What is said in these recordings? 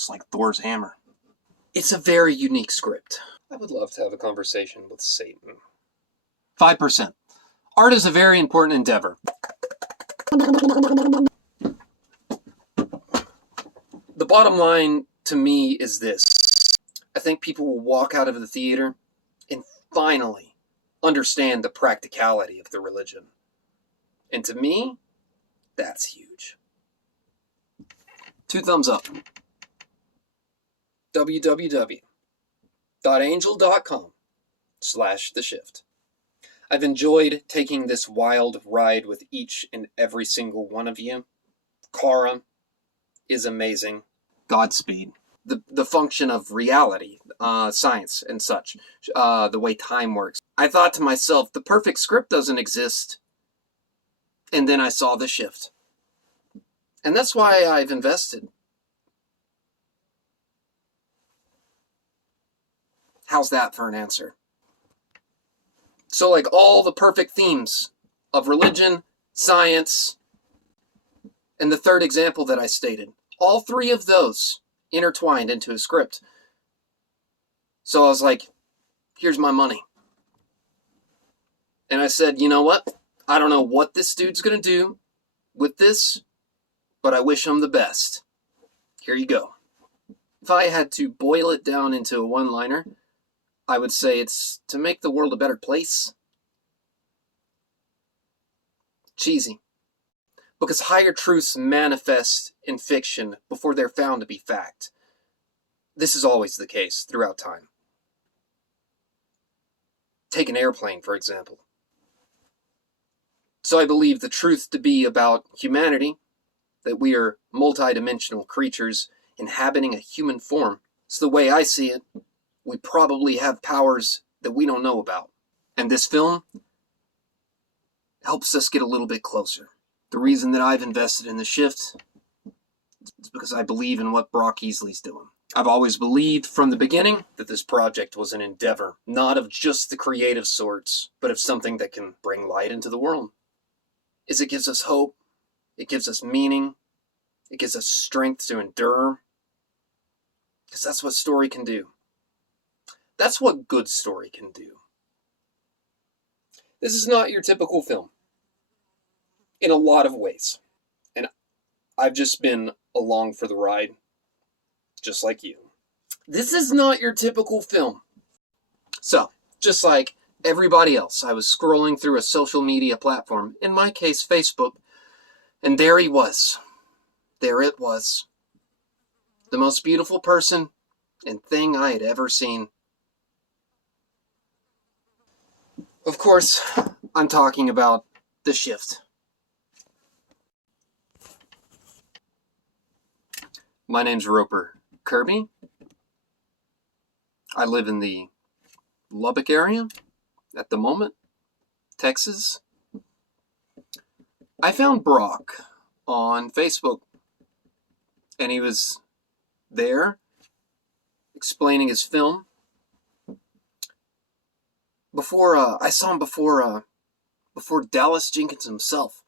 It's like Thor's hammer. It's a very unique script. I would love to have a conversation with Satan. 5%. Art is a very important endeavor. The bottom line to me is this. I think people will walk out of the theater and finally understand the practicality of the religion. And to me, that's huge. 2 thumbs up. www.angel.com/theshift. I've enjoyed taking this wild ride with each and every single one of you. Kara is amazing. Godspeed. The function of reality, science and such, the way time works. I thought to myself, the perfect script doesn't exist. And then I saw The Shift. And that's why I've invested. How's that for an answer? So like all the perfect themes of religion, science, and the third example that I stated, all 3 of those intertwined into a script. So I was like, here's my money. And I said, you know what? I don't know what this dude's going to do with this, but I wish him the best. Here you go. If I had to boil it down into a one-liner, I would say it's to make the world a better place. Cheesy. Because higher truths manifest in fiction before they're found to be fact. This is always the case throughout time. Take an airplane, for example. So I believe the truth to be about humanity, that we are multidimensional creatures inhabiting a human form. So the way I see it, we probably have powers that we don't know about. And this film helps us get a little bit closer. The reason that I've invested in The Shift is because I believe in what Brock Easley's doing. I've always believed from the beginning that this project was an endeavor, not of just the creative sorts, but of something that can bring light into the world. It gives us hope, it gives us meaning, it gives us strength to endure, because that's what story can do. That's what good story can do. This is not your typical film in a lot of ways. And I've just been along for the ride, just like you. This is not your typical film. So, just like everybody else, I was scrolling through a social media platform, in my case, Facebook, and there he was. There it was. The most beautiful person and thing I had ever seen. Of course, I'm talking about The Shift. My name's Roper Kerby. I live in the Lubbock area at the moment, Texas. I found Brock on Facebook, and he was there explaining his film. I saw him before Dallas Jenkins himself.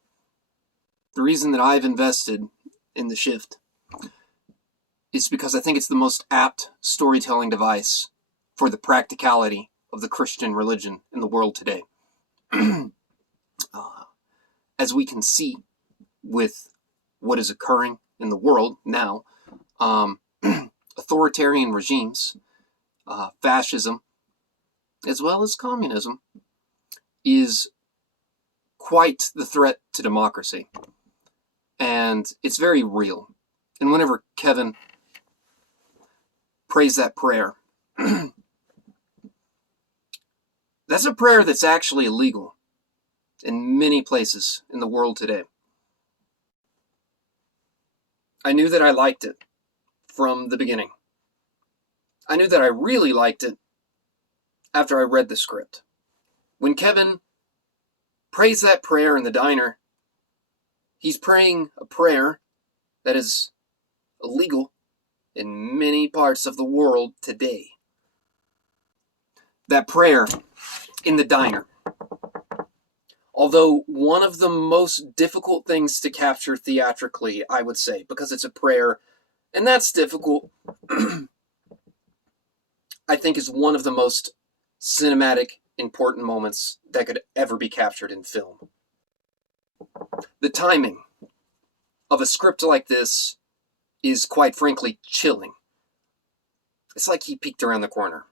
The reason that I've invested in The Shift is because I think it's the most apt storytelling device for the practicality of the Christian religion in the world today. As we can see with what is occurring in the world now, authoritarian regimes, fascism, as well as communism, is quite the threat to democracy. And it's very real. And whenever Kevin prays that prayer, that's a prayer that's actually illegal in many places in the world today. I knew that I liked it from the beginning. I knew that I really liked it after I read the script. When Kevin prays that prayer in the diner, he's praying a prayer that is illegal in many parts of the world today. That prayer in the diner, although one of the most difficult things to capture theatrically, I would say, because it's a prayer And that's difficult. I think is one of the most cinematic, important moments that could ever be captured in film. The timing of a script like this is, quite frankly, chilling. It's like he peeked around the corner.